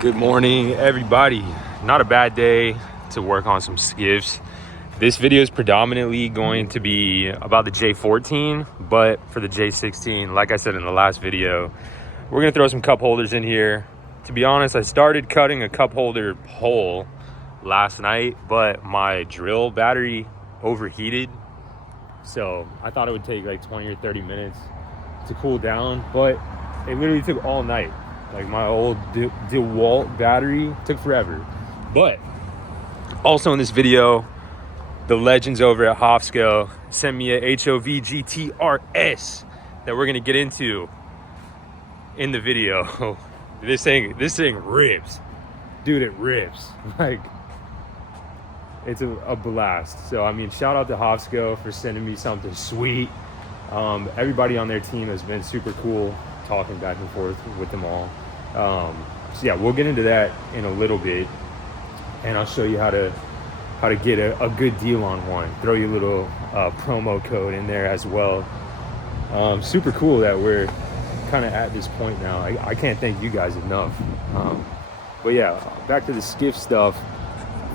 Good morning, everybody. Not a bad day to work on some skiffs. This video is predominantly going to be about the J14, but for the J16, like I said in the last video, we're gonna throw some cup holders in here. To be honest, I started cutting a cup holder pole last night, but my drill battery overheated. So I thought it would take like 20 or 30 minutes to cool down, but it literally took all night. Like my old DeWalt battery took forever. But also in this video, the legends over at HOVSCO sent me a HOVGTRS that we're gonna get into in the video. This thing rips. Dude, it rips. Like, it's a blast. So I mean, shout out to HOVSCO for sending me something sweet. Everybody on their team has been super cool, talking back and forth with them all. So yeah, we'll get into that in a little bit, and I'll show you how to get a good deal on one. Throw you a little promo code in there as well. Super cool that we're kind of at this point now. I can't thank you guys enough. But yeah, back to the skiff stuff.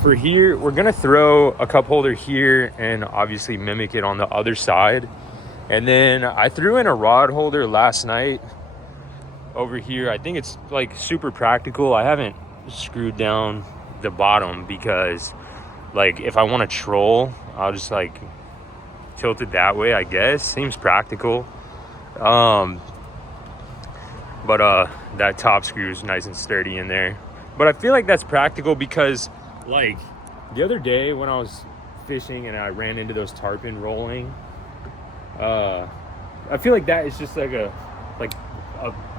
For here, we're gonna throw a cup holder here and obviously mimic it on the other side. And then I threw in a rod holder last night over here. I think it's like super practical. I haven't screwed down the bottom because like if I want to troll, I'll just like tilt it that way, I guess. Seems practical. But that top screw is nice and sturdy in there. But I feel like that's practical because like the other day when I was fishing and I ran into those tarpon rolling, I feel like that is just like a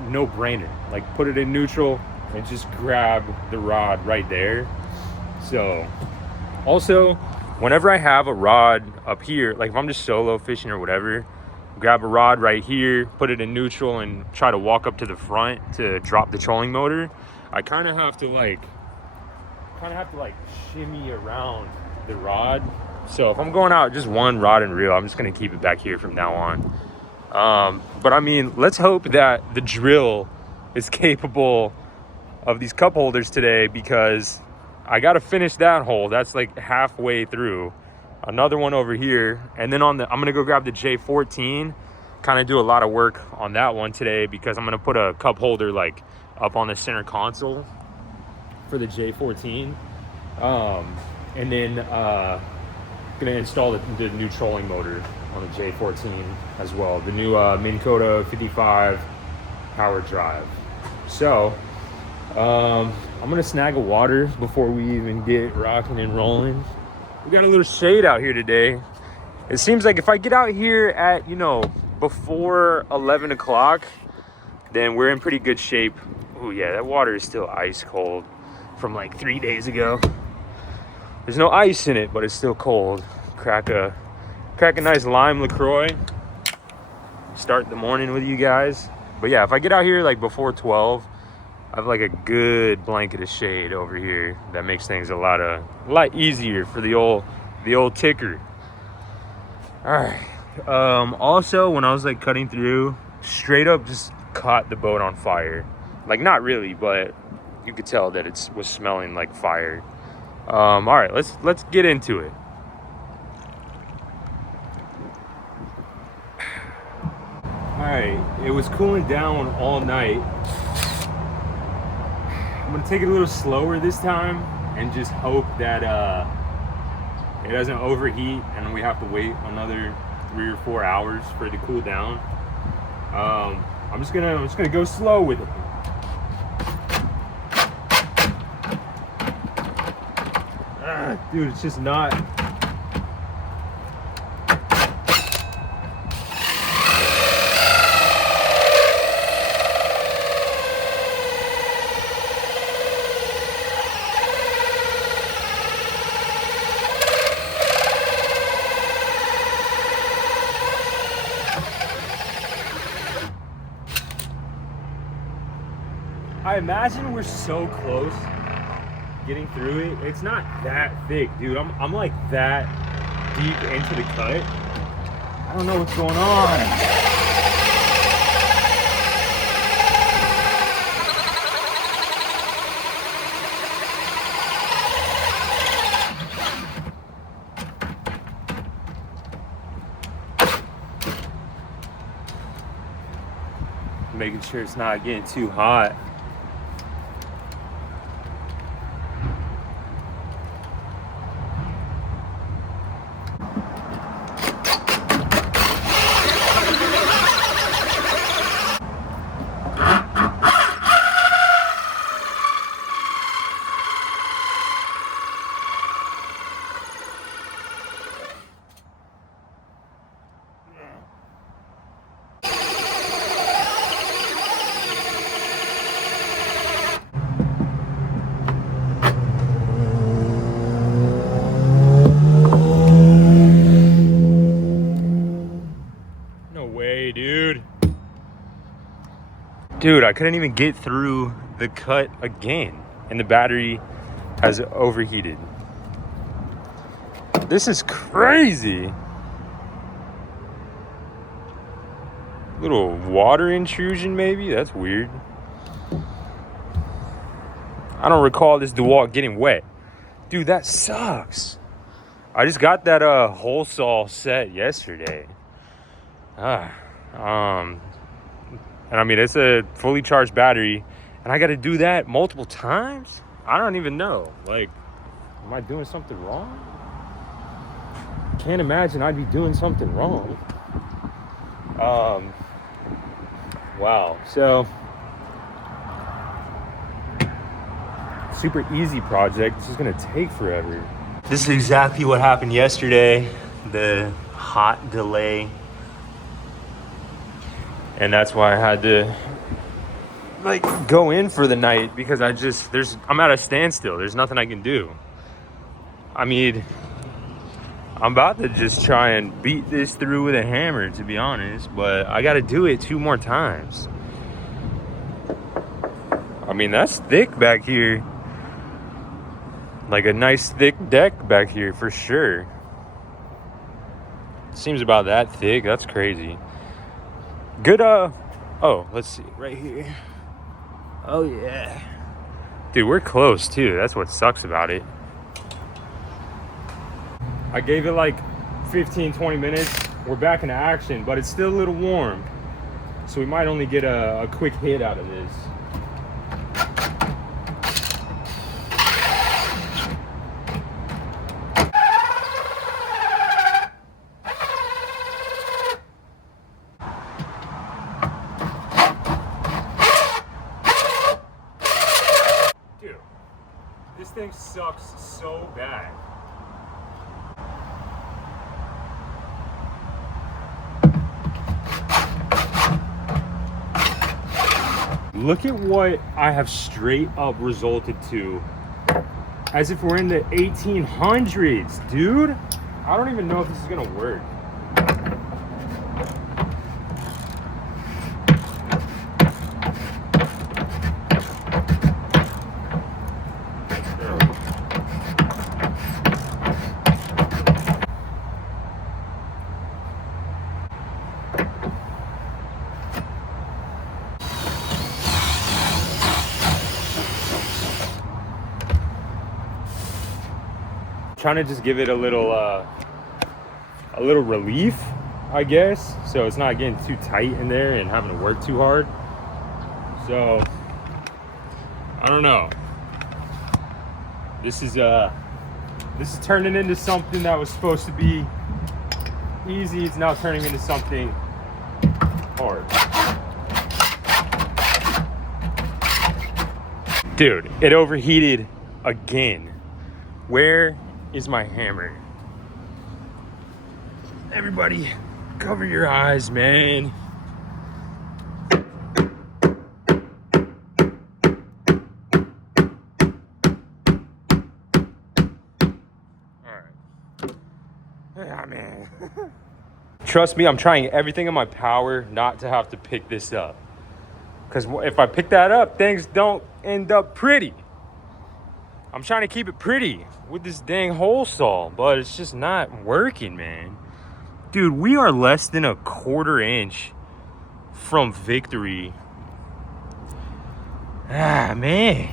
no-brainer. Like put it in neutral and just grab the rod right there. So also, whenever I have a rod up here, like if I'm just solo fishing or whatever, grab a rod right here, put it in neutral and try to walk up to the front to drop the trolling motor. I kind of have to like shimmy around the rod. So if I'm going out just one rod and reel, I'm just gonna keep it back here from now on. But I mean, let's hope that the drill is capable of these cup holders today, because I gotta finish that hole. That's like halfway through. Another one over here, and then I'm gonna go grab the J14, kind of do a lot of work on that one today, because I'm gonna put a cup holder like up on the center console for the J14, and then gonna install the new trolling motor on the J14 as well, the new Minn Kota 55 power drive. So I'm gonna snag a water before we even get rocking and rolling. We got a little shade out here today. It seems like if I get out here at, before 11 o'clock, then we're in pretty good shape. Oh yeah, that water is still ice cold from like 3 days ago. There's no ice in it, but it's still cold. Crack a nice lime LaCroix. Start the morning with you guys. But yeah, if I get out here like before 12, I have like a good blanket of shade over here that makes things a lot easier for the old ticker. All right. Also, when I was like cutting through, straight up just caught the boat on fire. Like not really, but you could tell that it was smelling like fire. All right, let's get into it. All right, it was cooling down all night. I'm gonna take it a little slower this time and just hope that it doesn't overheat and we have to wait another 3 or 4 hours for it to cool down. I'm just gonna go slow with it. Dude, it's just not. I imagine we're so close getting through it. It's not that thick, dude. I'm like that deep into the cut. I don't know what's going on. making sure it's not getting too hot. Dude, I couldn't even get through the cut again, and the battery has overheated. This is crazy. Little water intrusion, maybe? That's weird. I don't recall this DeWalt getting wet. Dude, that sucks. I just got that hole saw set yesterday. And I mean, it's a fully charged battery, and I got to do that multiple times? I don't even know. Like, am I doing something wrong? Can't imagine I'd be doing something wrong. Wow. So, super easy project. It's just gonna take forever. This is exactly what happened yesterday. The hot delay. And that's why I had to like go in for the night, because I'm at a standstill. There's nothing I can do. I mean, I'm about to just try and beat this through with a hammer, to be honest, but I got to do it 2 more times. I mean, that's thick back here. Like a nice thick deck back here for sure. Seems about that thick. That's crazy. Good, oh, let's see, right here. Oh, yeah. Dude, we're close, too. That's what sucks about it. I gave it like 15, 20 minutes. We're back into action, but it's still a little warm. So we might only get a quick hit out of this. This thing sucks so bad. Look at what I have straight up resulted to. As if we're in the 1800s, dude. I don't even know if this is gonna work. Trying to just give it a little relief, I guess, so it's not getting too tight in there and having to work too hard. So I don't know. This is turning into something that was supposed to be easy. It's now turning into something hard. Dude, it overheated again. Where is my hammer? Everybody, cover your eyes, man. Alright. Yeah, man. Trust me, I'm trying everything in my power not to have to pick this up. Because if I pick that up, things don't end up pretty. I'm trying to keep it pretty with this dang hole saw, but it's just not working, man. Dude, we are less than a 1/4 inch from victory. Ah, man.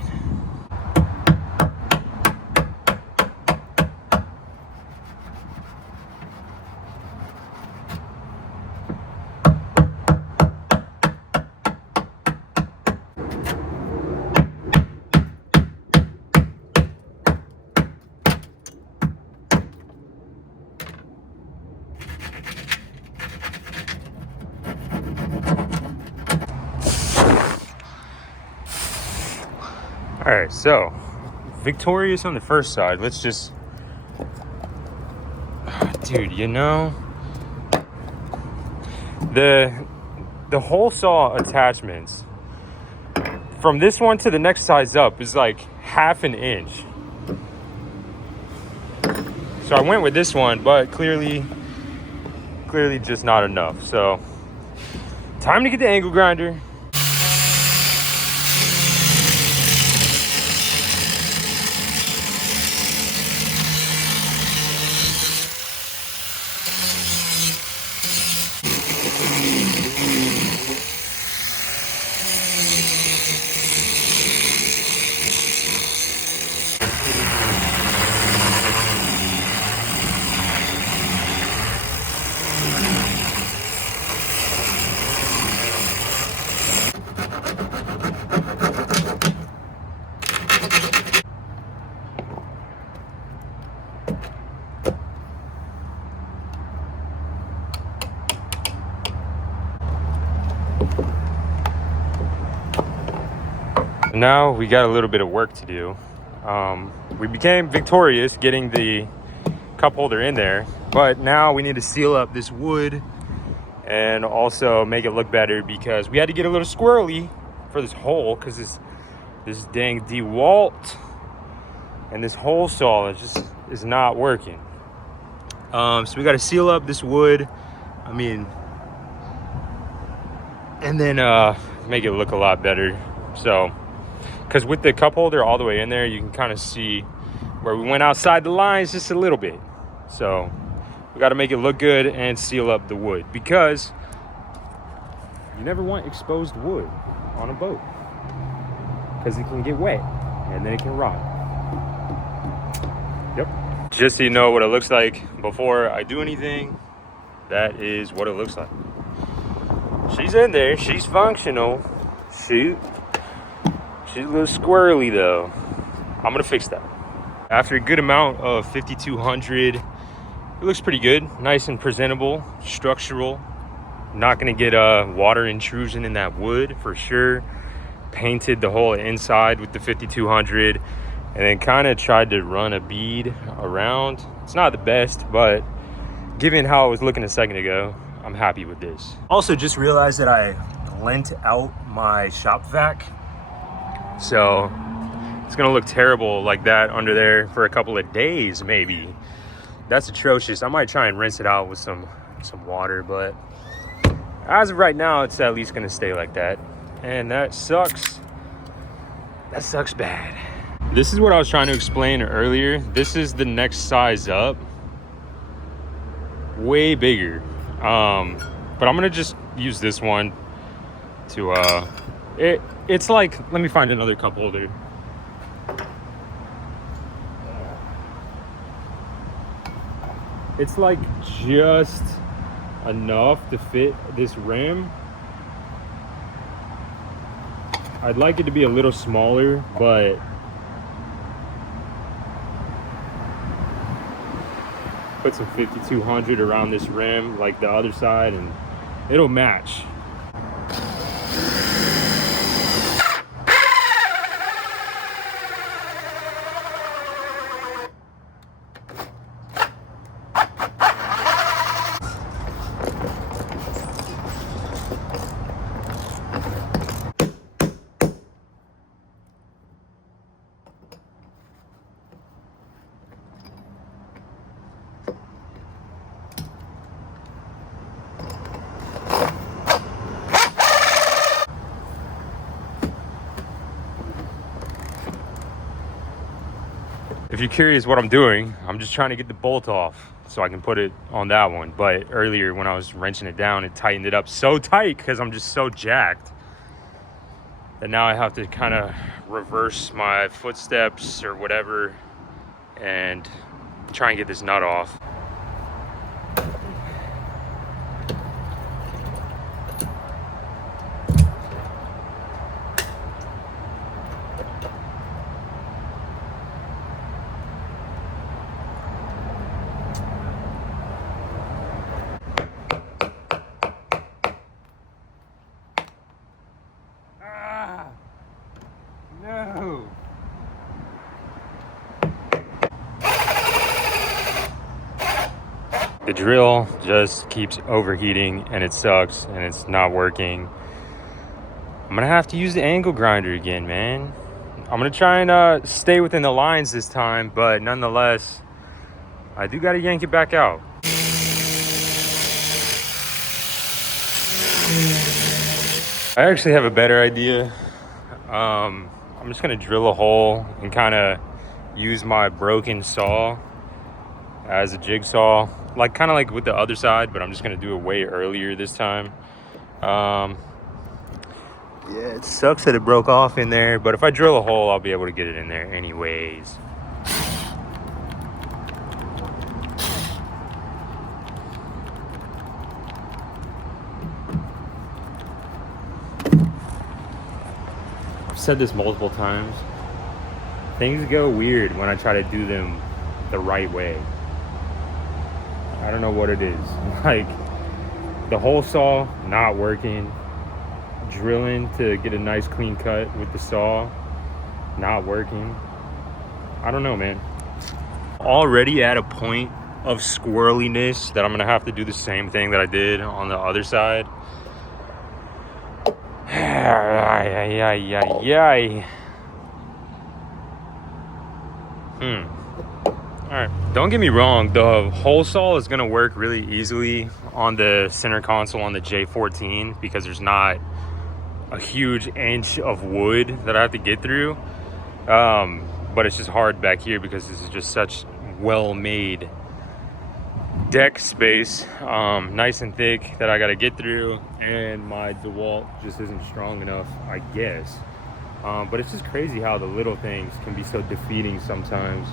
All right, so victorious on the first side. Let's just, dude, you know, the hole saw attachments from this one to the next size up is like half an inch. So I went with this one, but clearly just not enough. So time to get the angle grinder. Now we got a little bit of work to do. We became victorious getting the cup holder in there, but now we need to seal up this wood and also make it look better, because we had to get a little squirrely for this hole, because this dang DeWalt and this hole saw is not working. So we got to seal up this wood, and then make it look a lot better. So because with the cup holder all the way in there, you can kind of see where we went outside the lines just a little bit. So we got to make it look good and seal up the wood, because you never want exposed wood on a boat, because it can get wet and then it can rot. Yep. Just so you know what it looks like before I do anything, that is what it looks like. She's in there, she's functional. She's a little squirrely though. I'm gonna fix that. After a good amount of 5200, it looks pretty good. Nice and presentable, structural. Not gonna get water intrusion in that wood for sure. Painted the whole inside with the 5200, and then kind of tried to run a bead around. It's not the best, but given how it was looking a second ago, I'm happy with this. Also just realized that I lent out my shop vac. So it's gonna look terrible like that under there for a couple of days maybe. That's atrocious. I might try and rinse it out with some water, but as of right now, it's at least gonna stay like that. And that sucks. That sucks bad. This is what I was trying to explain earlier. This is the next size up. Way bigger. But I'm gonna just use this one to it's like, let me find another cup holder. It's like just enough to fit this rim. I'd like it to be a little smaller, but put some 5200 around this rim like the other side and it'll match. If you're curious what I'm doing, I'm just trying to get the bolt off so I can put it on that one. But earlier when I was wrenching it down, it tightened it up so tight because I'm just so jacked that now I have to kind of reverse my footsteps or whatever and try and get this nut off. No. the drill just keeps overheating and it sucks and it's not working. I'm gonna have to use the angle grinder again, man. I'm gonna try and stay within the lines this time, but nonetheless, I do gotta yank it back out. I actually have a better idea. I'm just gonna drill a hole and kind of use my broken saw as a jigsaw, like kind of like with the other side, but I'm just gonna do it way earlier this time. Yeah, it sucks that it broke off in there, but if I drill a hole, I'll be able to get it in there anyways. I've said this multiple times. Things go weird when I try to do them the right way. I don't know what it is. Like, the hole saw not working. Drilling to get a nice clean cut with the saw not working. I don't know, man. Already at a point of squirreliness that I'm gonna have to do the same thing that I did on the other side. Alright, don't get me wrong, the hole saw is gonna work really easily on the center console on the J14 because there's not a huge inch of wood that I have to get through, but it's just hard back here because this is just such well-made deck space, nice and thick, that I got to get through, and my DeWalt just isn't strong enough, I guess. But it's just crazy how the little things can be so defeating sometimes.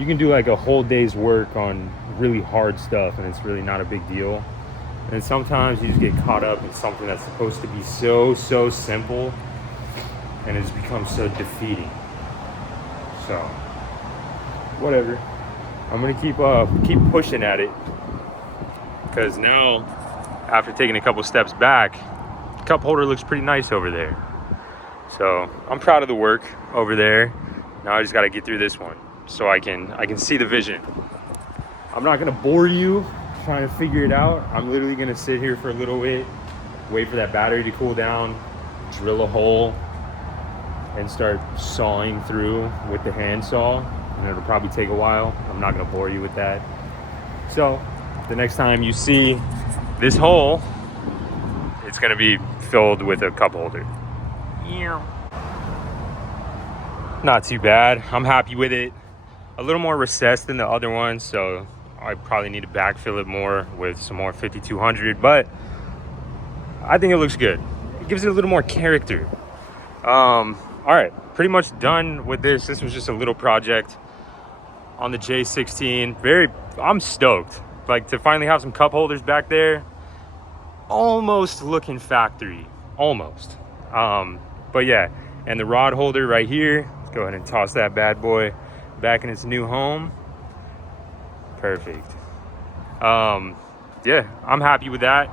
You can do like a whole day's work on really hard stuff and it's really not a big deal. And sometimes you just get caught up in something that's supposed to be so simple, and it just becomes so defeating. So, whatever. I'm gonna keep pushing at it, because now, after taking a couple steps back, the cup holder looks pretty nice over there. So I'm proud of the work over there. Now I just gotta get through this one so I can see the vision. I'm not gonna bore you trying to figure it out. I'm literally gonna sit here for a little bit, wait for that battery to cool down, drill a hole, and start sawing through with the hand saw. And it'll probably take a while. I'm not gonna bore you with that. So the next time you see this hole, it's gonna be filled with a cup holder. Yeah. Not too bad. I'm happy with it. A little more recessed than the other one, so I probably need to backfill it more with some more 5200, but I think it looks good. It gives it a little more character. All right, pretty much done with this. This was just a little project on the J16. I'm stoked. Like, to finally have some cup holders back there, almost looking factory, almost. But yeah, and the rod holder right here. Let's go ahead and toss that bad boy back in its new home. Perfect. Yeah, I'm happy with that.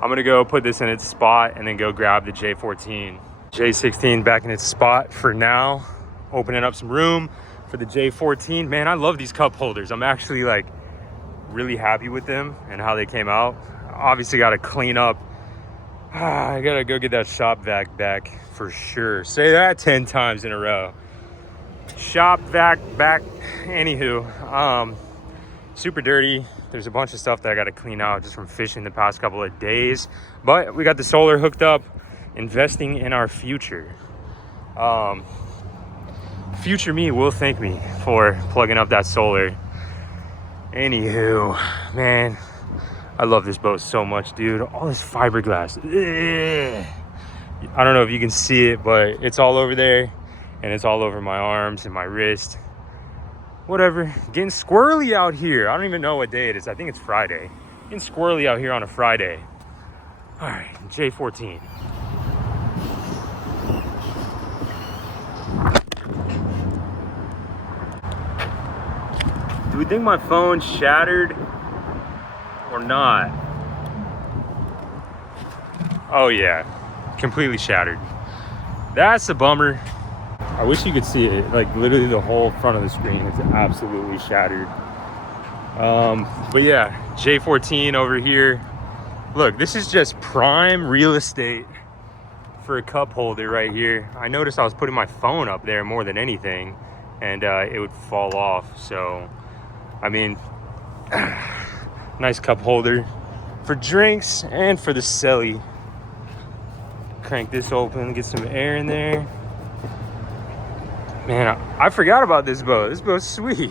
I'm gonna go put this in its spot and then go grab the J14. J16 back in its spot for now. Opening up some room for the J14. Man, I love these cup holders. I'm actually like really happy with them and how they came out. Obviously gotta clean up. I gotta go get that shop vac back for sure. Say that 10 times in a row. Shop vac back. Anywho, super dirty. There's a bunch of stuff that I got to clean out just from fishing the past couple of days, but we got the solar hooked up, investing in our future. Future me will thank me for plugging up that solar. Anywho, man, I love this boat so much, dude. All this fiberglass. Ugh. I don't know if you can see it, but it's all over there, and it's all over my arms and my wrist. Whatever, getting squirrely out here. I don't even know what day it is. I think it's Friday. Getting squirrely out here on a Friday. All right, J14. Do we think my phone's shattered or not? Oh yeah, completely shattered. That's a bummer. I wish you could see it. Like, literally the whole front of the screen is absolutely shattered. But yeah, J14 over here. Look, this is just prime real estate for a cup holder right here. I noticed I was putting my phone up there more than anything, and it would fall off. So, I mean, nice cup holder for drinks and for the celly. Crank this open, get some air in there. Man, I forgot about this boat. This boat's sweet.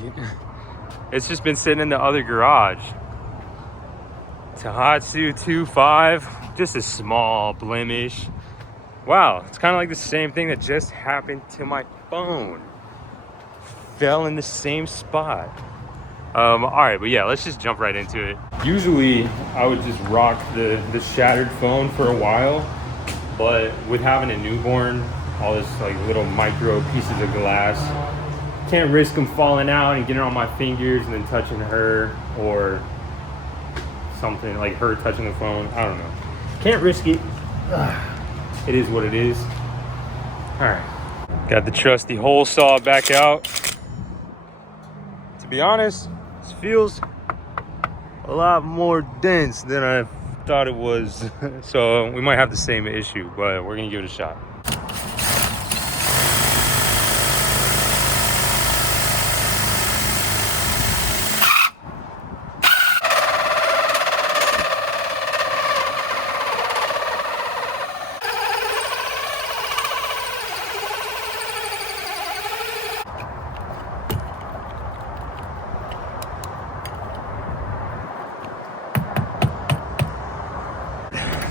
It's just been sitting in the other garage. Tohatsu 2.5, just a small blemish. Wow, it's kind of like the same thing that just happened to my phone. Fell in the same spot. All right, but yeah, let's just jump right into it. Usually, I would just rock the shattered phone for a while, but with having a newborn, all this like little micro pieces of glass, can't risk them falling out and getting on my fingers and then touching her, or something like her touching the phone. I don't know. Can't risk it. It is what it is. All right, got the trusty hole saw back out. To be honest, this feels a lot more dense than I thought it was. So we might have the same issue, but we're gonna give it a shot.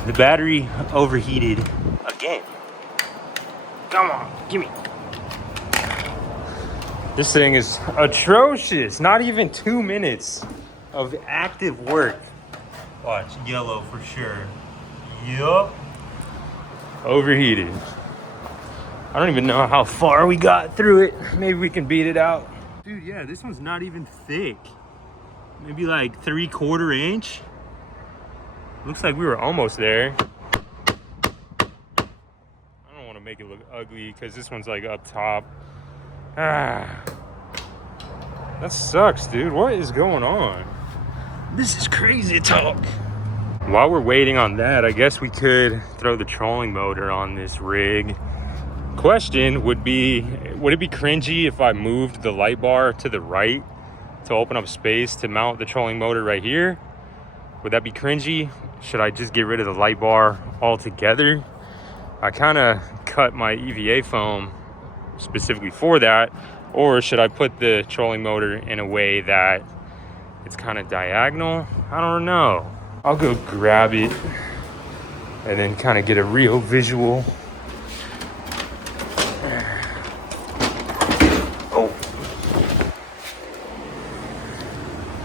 The battery overheated again. Come on, gimme. This thing is atrocious. Not even 2 minutes of active work. Watch, yellow for sure. Yup. Overheated. I don't even know how far we got through it. Maybe we can beat it out. Dude, yeah, this one's not even thick. Maybe like 3/4 inch. Looks like we were almost there. I don't want to make it look ugly because this one's like up top. That sucks, dude. What is going on? This is crazy talk. While we're waiting on that, I guess we could throw the trolling motor on this rig. Question would be, would it be cringy if I moved the light bar to the right to open up space to mount the trolling motor right here? Would that be cringy? Should I just get rid of the light bar altogether? I kind of cut my EVA foam specifically for that. Or should I put the trolling motor in a way that it's kind of diagonal? I don't know. I'll go grab it and then kind of get a real visual. Oh.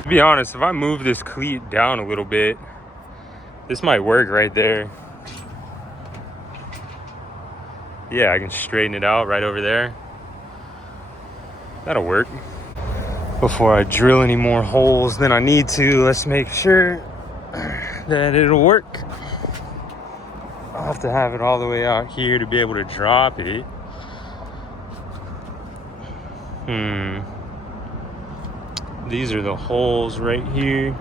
To be honest, if I move this cleat down a little bit, this might work right there. Yeah, I can straighten it out right over there. That'll work. Before I drill any more holes than I need to, let's make sure that it'll work. I'll have to have it all the way out here to be able to drop it. These are the holes right here.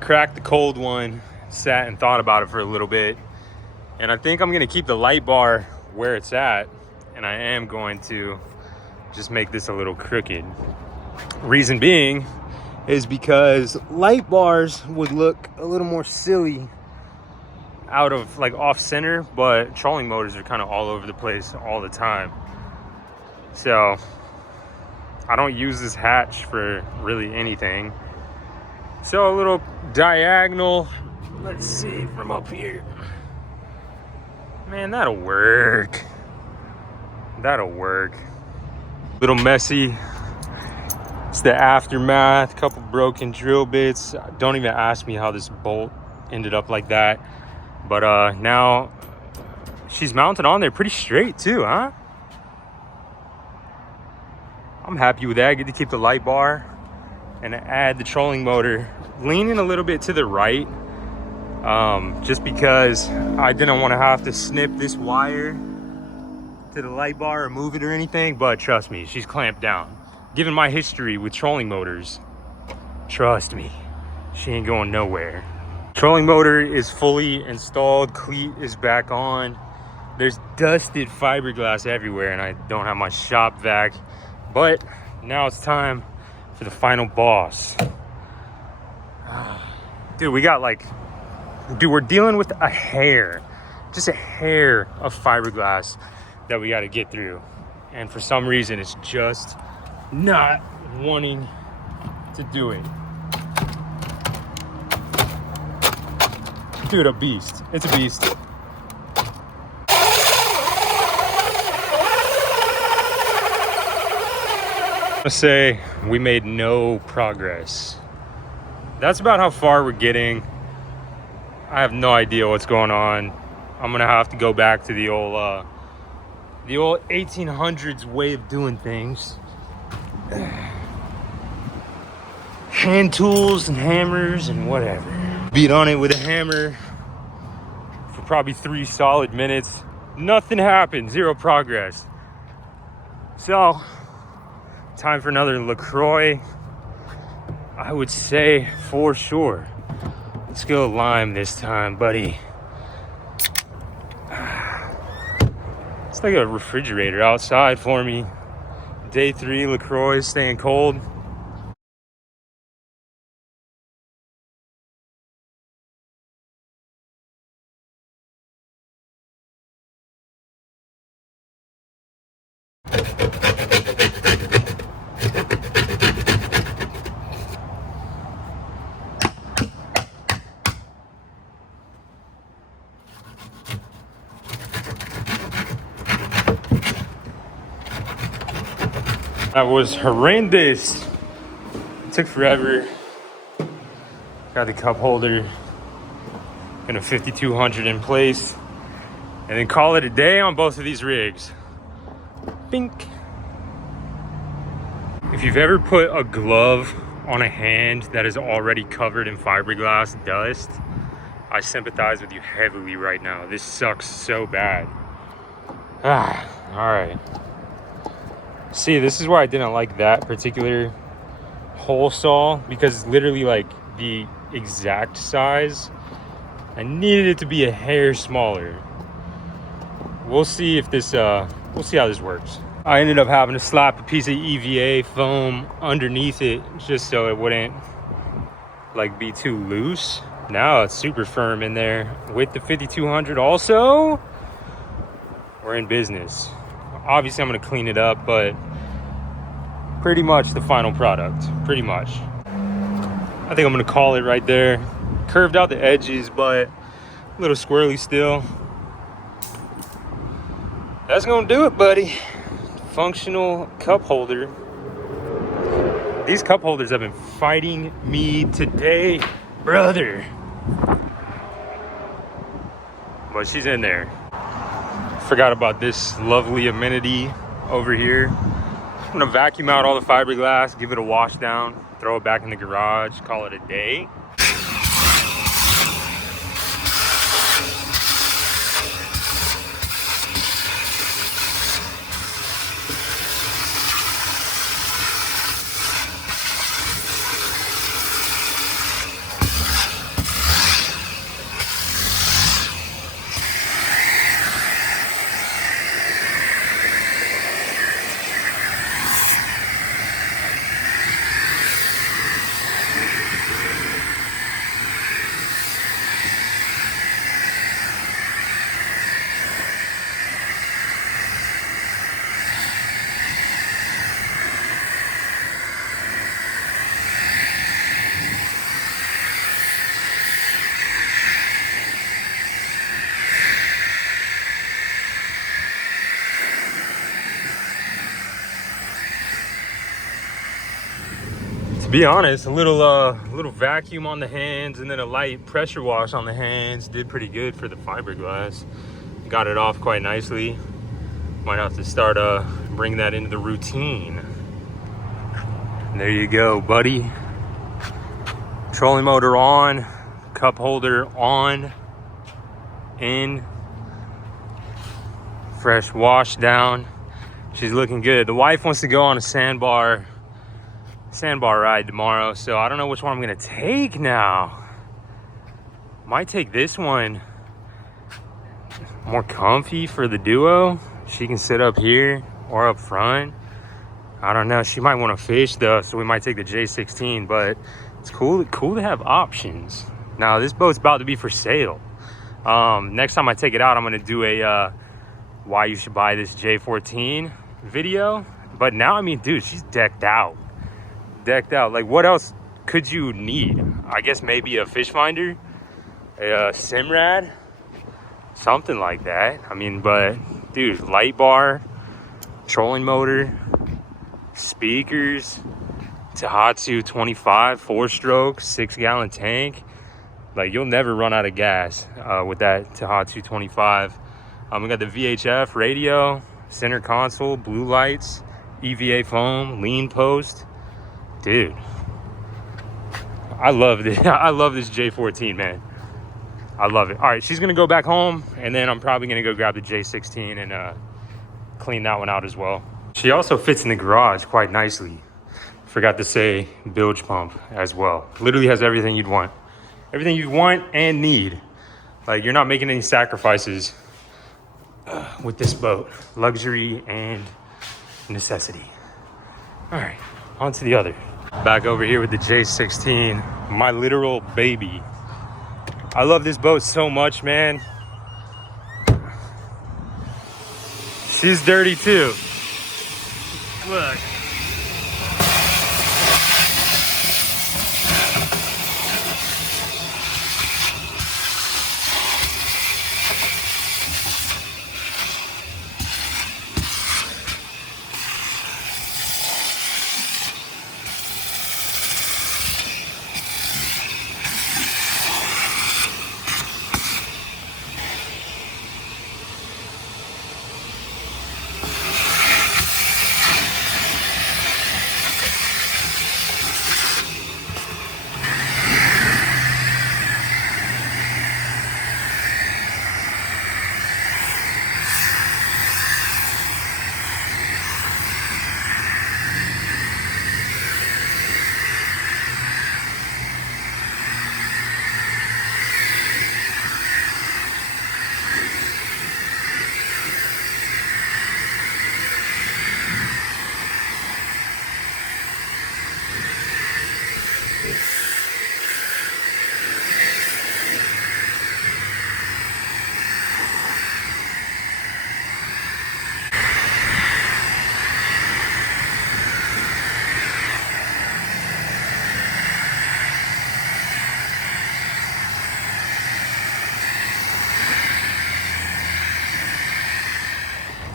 Cracked the cold one, sat and thought about it for a little bit, and I think I'm gonna keep the light bar where it's at, and I am going to just make this a little crooked. Reason being is because light bars would look a little more silly out of like off center, but trolling motors are kind of all over the place all the time. So I don't use this hatch for really anything. So a little diagonal, let's see from up here. Man, that'll work. That'll work. Little messy. It's the aftermath, couple broken drill bits. Don't even ask me how this bolt ended up like that. But now she's mounted on there pretty straight too, huh? I'm happy with that. I get to keep the light bar and add the trolling motor, leaning a little bit to the right, just because I didn't want to have to snip this wire to the light bar or move it or anything. But trust me, she's clamped down. Given my history with trolling motors, trust me, she ain't going nowhere. Trolling motor is fully installed, cleat is back on. There's dusted fiberglass everywhere and I don't have my shop vac, but now it's time for the final boss. Dude, we got like, we're dealing with a hair, just a hair of fiberglass that we got to get through. And for some reason, it's just not wanting to do it. Dude, a beast. It's a beast. I'm gonna say we made no progress. That's about how far we're getting. I have no idea what's going on. I'm gonna have to go back to the old 1800s way of doing things. Hand tools and hammers and whatever. Beat on it with a hammer for probably 3 solid minutes. Nothing happened, 0 progress. So, time for another LaCroix. I would say for sure. Let's go lime this time, buddy. It's like a refrigerator outside for me. Day 3 LaCroix, staying cold. That was horrendous. It took forever. Got the cup holder and a 5200 in place, and then call it a day on both of these rigs. Bink. If you've ever put a glove on a hand that is already covered in fiberglass dust, I sympathize with you heavily right now. This sucks so bad. All right. See, this is why I didn't like that particular hole saw, because it's literally like the exact size. I needed it to be a hair smaller. We'll see if this, we'll see how this works. I ended up having to slap a piece of EVA foam underneath it just so it wouldn't like be too loose. Now it's super firm in there with the 5200 also. We're in business. Obviously I'm gonna clean it up, but pretty much the final product, pretty much. I think I'm gonna call it right there. Curved out the edges, but a little squirrely still. That's gonna do it, buddy. Functional cup holder. These cup holders have been fighting me today, brother. But she's in there. Forgot about this lovely amenity over here. I'm gonna vacuum out all the fiberglass, give it a wash down, throw it back in the garage, call it a day. Be honest, a little vacuum on the hands and then a light pressure wash on the hands did pretty good for the fiberglass. Got it off quite nicely. Might have to start bring that into the routine. And there you go, buddy. Trolling motor on, cup holder on, in, fresh wash down. She's looking good. The wife wants to go on a sandbar ride tomorrow, so I don't know which one I'm gonna take now. Might take this one. More comfy for the duo. She can sit up here or up front. I don't know. She might want to fish though, so we might take the J16, but it's cool to have options. Now this boat's about to be for sale. Next time I take it out, I'm gonna do a why you should buy this J14 video. But now, I mean, dude, she's decked out. Like, what else could you need? I guess maybe a fish finder, a Simrad, something like that. I mean, but dude, light bar, trolling motor, speakers, Tohatsu 25 4-stroke 6-gallon tank. Like, you'll never run out of gas with that Tohatsu 25. We got the VHF radio, center console, blue lights, EVA foam, lean post. Dude, I love this. I love this J14, man. I love it. All right, she's gonna go back home, and then I'm probably gonna go grab the J16 and clean that one out as well. She also fits in the garage quite nicely. Forgot to say bilge pump as well. Literally has everything you'd want. Everything you want and need. Like, you're not making any sacrifices with this boat. Luxury and necessity. All right, on to the other. Back over here with the J16, my literal baby. I love this boat so much, man. She's dirty too. Look.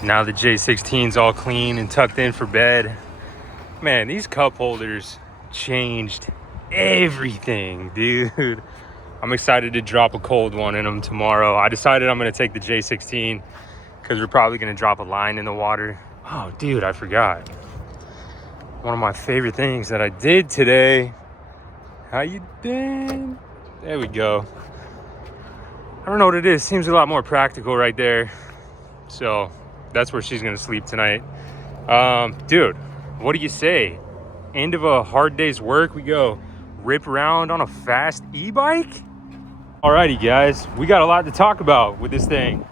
Now the J16's all clean and tucked in for bed. Man, these cup holders changed everything, dude. I'm excited to drop a cold one in them tomorrow. I decided I'm gonna take the J16 because we're probably gonna drop a line in the water. Oh, dude, I forgot. One of my favorite things that I did today. How you doing? There we go. I don't know what it is. Seems a lot more practical right there. So that's where she's gonna sleep tonight. Dude, what do you say? End of a hard day's work, we go rip around on a fast e-bike? Alrighty guys, we got a lot to talk about with this thing.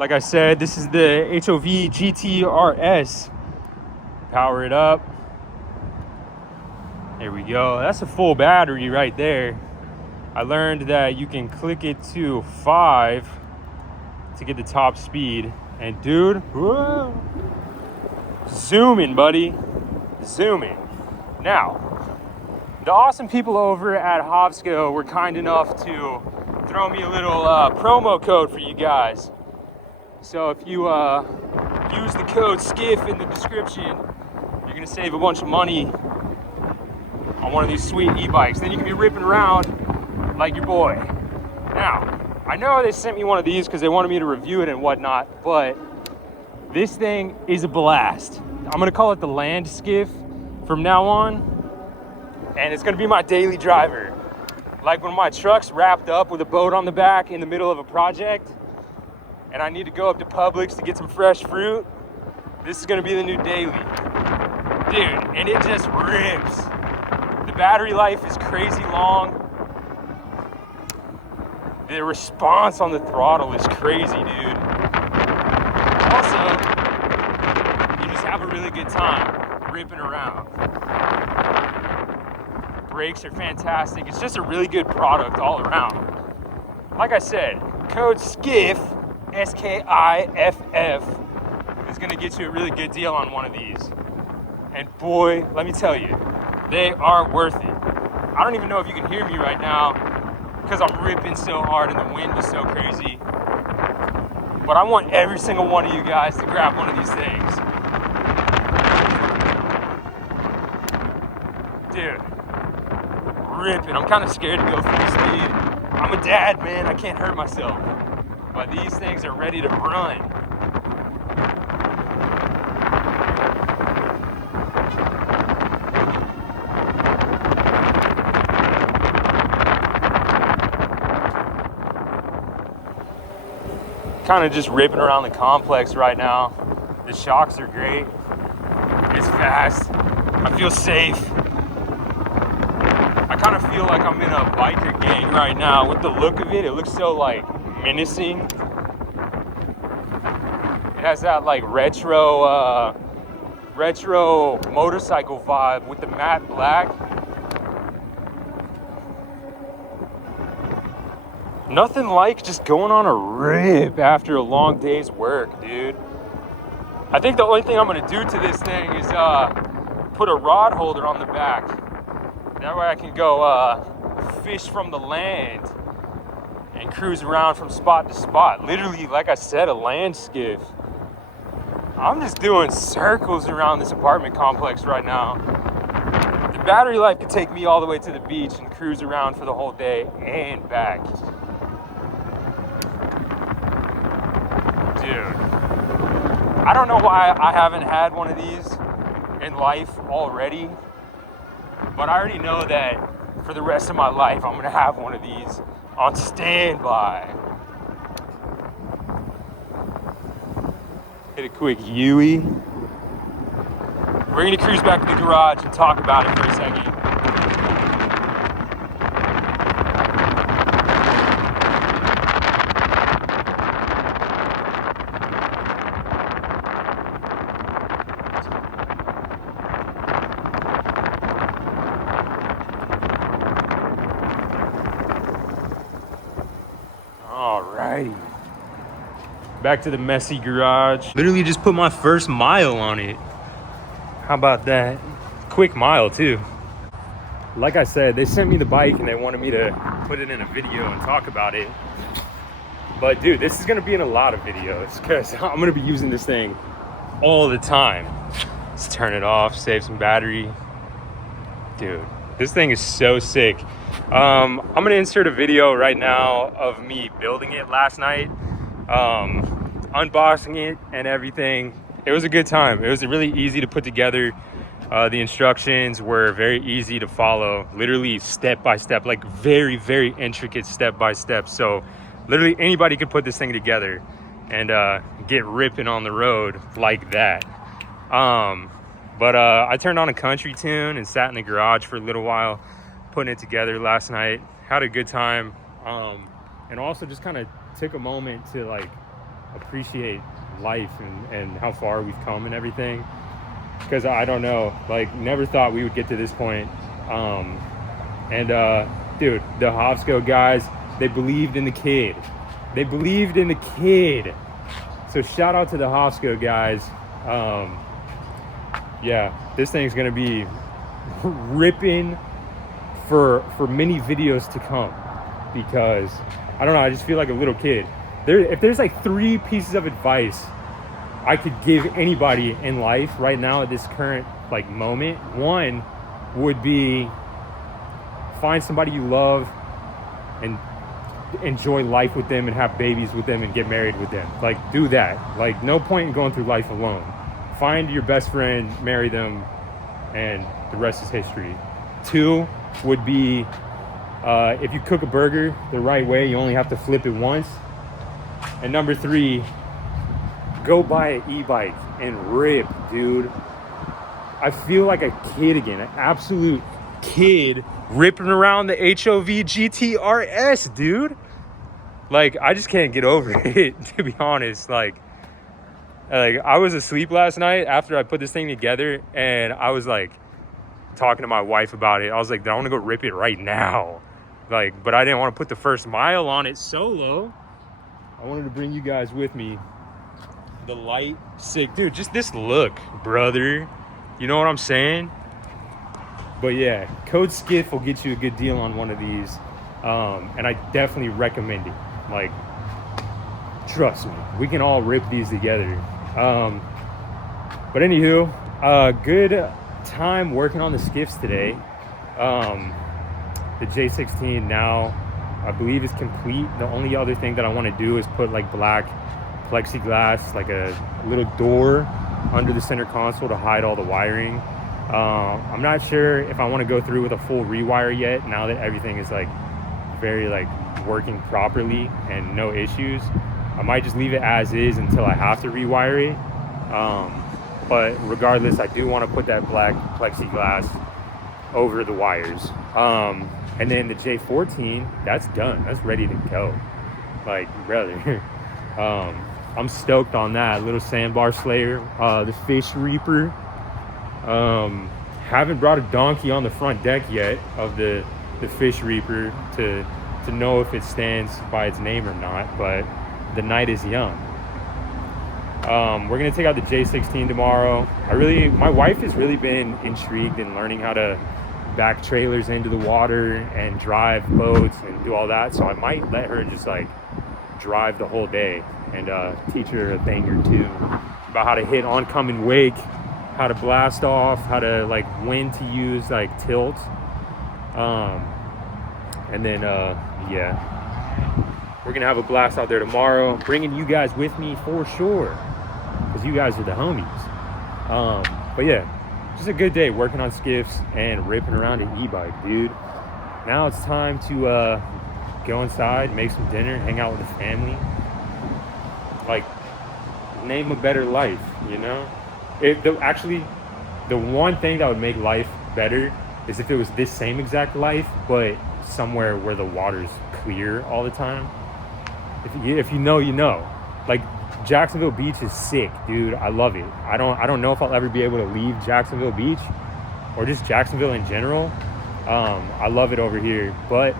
Like I said, this is the HOVGTRS. Power it up. There we go. That's a full battery right there. I learned that you can click it to 5 to get the top speed. And dude, whoa, zooming, buddy, zooming. Now, the awesome people over at HOVSCO were kind enough to throw me a little promo code for you guys. So if you use the code Skiff in the description, you're gonna save a bunch of money on one of these sweet e-bikes. Then you can be ripping around like your boy. Now, I know they sent me one of these because they wanted me to review it and whatnot, but this thing is a blast. I'm gonna call it the land skiff from now on, and it's gonna be my daily driver. Like when my truck's wrapped up with a boat on the back in the middle of a project, and I need to go up to Publix to get some fresh fruit, this is gonna be the new daily. Dude, and it just rips. The battery life is crazy long. The response on the throttle is crazy, dude. Also, you just have a really good time ripping around. Brakes are fantastic. It's just a really good product all around. Like I said, code SKIFF, SKIFF, is gonna get you a really good deal on one of these. And boy, let me tell you, they are worth it. I don't even know if you can hear me right now because I'm ripping so hard and the wind is so crazy. But I want every single one of you guys to grab one of these things. Dude, ripping. I'm kind of scared to go full speed. I'm a dad, man. I can't hurt myself. But these things are ready to run. Kind of just ripping around the complex right now. The shocks are great. It's fast. I feel safe. I kind of feel like I'm in a biker gang right now. With the look of it, it looks so like menacing. It has that like retro motorcycle vibe with the matte black. Nothing like just going on a rip after a long day's work, dude. I think the only thing I'm gonna do to this thing is put a rod holder on the back. That way I can go fish from the land and cruise around from spot to spot. Literally, like I said, a land skiff. I'm just doing circles around this apartment complex right now. The battery life could take me all the way to the beach and cruise around for the whole day and back. Dude, I don't know why I haven't had one of these in life already, but I already know that for the rest of my life, I'm gonna have one of these on standby. Hit a quick Yui. We're gonna cruise back to the garage and talk about it for a second. Alrighty. Back to the messy garage. Literally just put my first mile on it. How about that? Quick mile too. Like I said, they sent me the bike and they wanted me to put it in a video and talk about it. But dude, this is gonna be in a lot of videos because I'm gonna be using this thing all the time. Let's turn it off, save some battery. Dude, this thing is so sick. I'm gonna insert a video right now of me building it last night, unboxing it and everything. It was a good time. It was really easy to put together. The instructions were very easy to follow, literally step by step, like very, very intricate step by step. So literally anybody could put this thing together and get ripping on the road like that. But I turned on a country tune and sat in the garage for a little while, putting it together last night. Had a good time, and also just kind of took a moment to like appreciate life and how far we've come and everything, because I don't know, like never thought we would get to this point. Dude, the HOVSCO guys, they believed in the kid. They believed in the kid. So shout out to the HOVSCO guys. Yeah, this thing's gonna be ripping for many videos to come, because I don't know, I just feel like a little kid. If there's like 3 pieces of advice I could give anybody in life right now at this current like moment, one would be find somebody you love and enjoy life with them and have babies with them and get married with them. Like, do that. Like, no point in going through life alone. Find your best friend, marry them, and the rest is history. 2 would be, if you cook a burger the right way, you only have to flip it once. And number 3, go buy an e-bike and rip, dude. I feel like a kid again, an absolute kid ripping around the HOVGTRS, dude. Like, I just can't get over it, to be honest. Like I was asleep last night after I put this thing together, and I was like talking to my wife about it. I was like, I want to go rip it right now. Like, but I didn't want to put the first mile on it solo. I wanted to bring you guys with me. The light, sick, dude. Just this look, brother. You know what I'm saying? But yeah, code Skiff will get you a good deal on one of these, and I definitely recommend it. Like, trust me, we can all rip these together. But anywho, good time working on the Skiffs today. The J16 now, I believe, is complete. The only other thing that I want to do is put like black plexiglass, like a little door under the center console to hide all the wiring. I'm not sure if I want to go through with a full rewire yet, now that everything is like very like working properly and no issues. I might just leave it as is until I have to rewire it. But regardless, I do want to put that black plexiglass over the wires. And then the J14, that's done. That's ready to go. Like, brother, I'm stoked on that. Little sandbar slayer, the fish reaper. Haven't brought a donkey on the front deck yet of the fish reaper to know if it stands by its name or not, but the night is young. We're gonna take out the J16 tomorrow. My wife has really been intrigued in learning how to back trailers into the water and drive boats and do all that, so I might let her just like drive the whole day and teach her a thing or two about how to hit oncoming wake, how to blast off, how to like when to use like tilt. And then yeah, we're gonna have a blast out there tomorrow, bringing you guys with me for sure, because you guys are the homies. But yeah, just a good day working on skiffs and ripping around an e-bike, dude. Now it's time to go inside, make some dinner, hang out with the family. Like, name a better life, you know? Actually, the one thing that would make life better is if it was this same exact life, but somewhere where the water's clear all the time. If you know, you know. Like, Jacksonville Beach is sick, dude. I love it. I don't know if I'll ever be able to leave Jacksonville Beach or just Jacksonville in general. I love it over here, but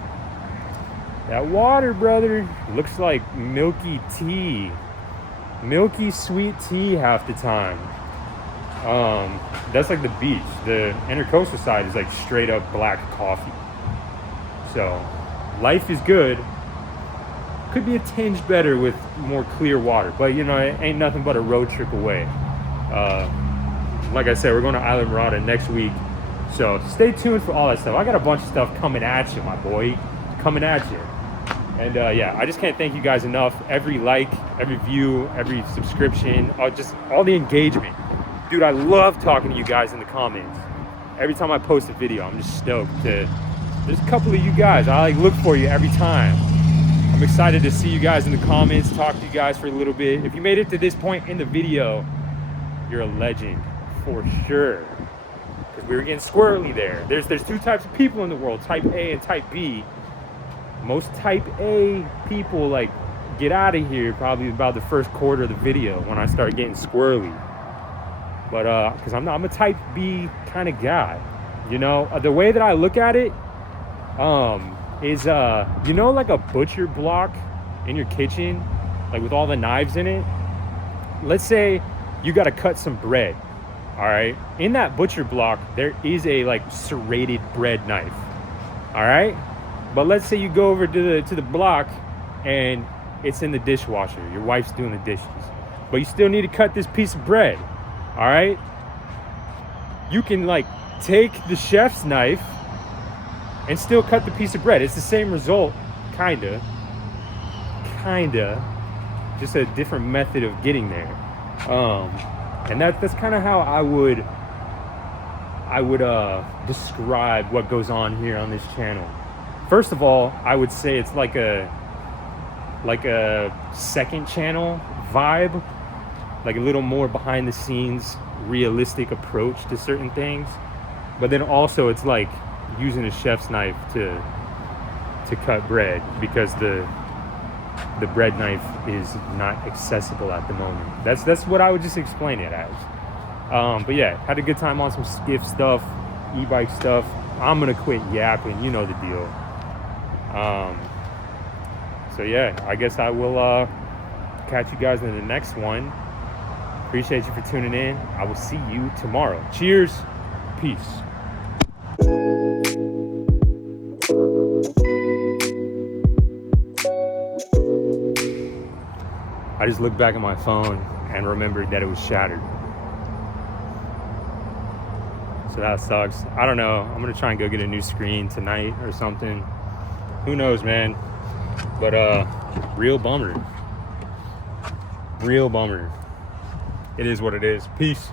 that water, brother, looks like milky tea, milky sweet tea half the time. That's like the beach. The intercoastal side is like straight up black coffee. So life is good. Could be a tinge better with more clear water, but you know, it ain't nothing but a road trip away. Like I said, we're going to Isla Mirada next week, so stay tuned for all that stuff. I got a bunch of stuff coming at you, my boy, coming at you. And yeah, I just can't thank you guys enough. Every like, every view, every subscription, just all the engagement. Dude, I love talking to you guys in the comments. Every time I post a video, I'm just stoked to, there's a couple of you guys, I like look for you every time. I'm excited to see you guys in the comments, talk to you guys for a little bit. If you made it to this point in the video, you're a legend for sure. Because we were getting squirrely there. There's two types of people in the world, type A and type B. Most type A people like get out of here probably about the first quarter of the video when I start getting squirrely. But because I'm a type B kind of guy, you know. The way that I look at it is you know, like a butcher block in your kitchen, like with all the knives in it. Let's say you got to cut some bread. All right, in that butcher block there is a like serrated bread knife. All right, but let's say you go over to the block and it's in the dishwasher. Your wife's doing the dishes, but you still need to cut this piece of bread. All right, you can like take the chef's knife and still cut the piece of bread. It's the same result, kinda, just a different method of getting there. And that's kind of how I would describe what goes on here on this channel. First of all, I would say it's like a second channel vibe, like a little more behind the scenes, realistic approach to certain things. But then also it's like using a chef's knife to cut bread, because the bread knife is not accessible at the moment. That's what I would just explain it as. But yeah, had a good time on some Skiff stuff, e-bike stuff. I'm gonna quit yapping, you know the deal. So yeah, I guess I will catch you guys in the next one. Appreciate you for tuning in. I will see you tomorrow. Cheers. Peace. I just looked back at my phone and remembered that it was shattered. So that sucks. I don't know. I'm gonna try and go get a new screen tonight or something. Who knows, man? But real bummer. Real bummer. It is what it is. Peace.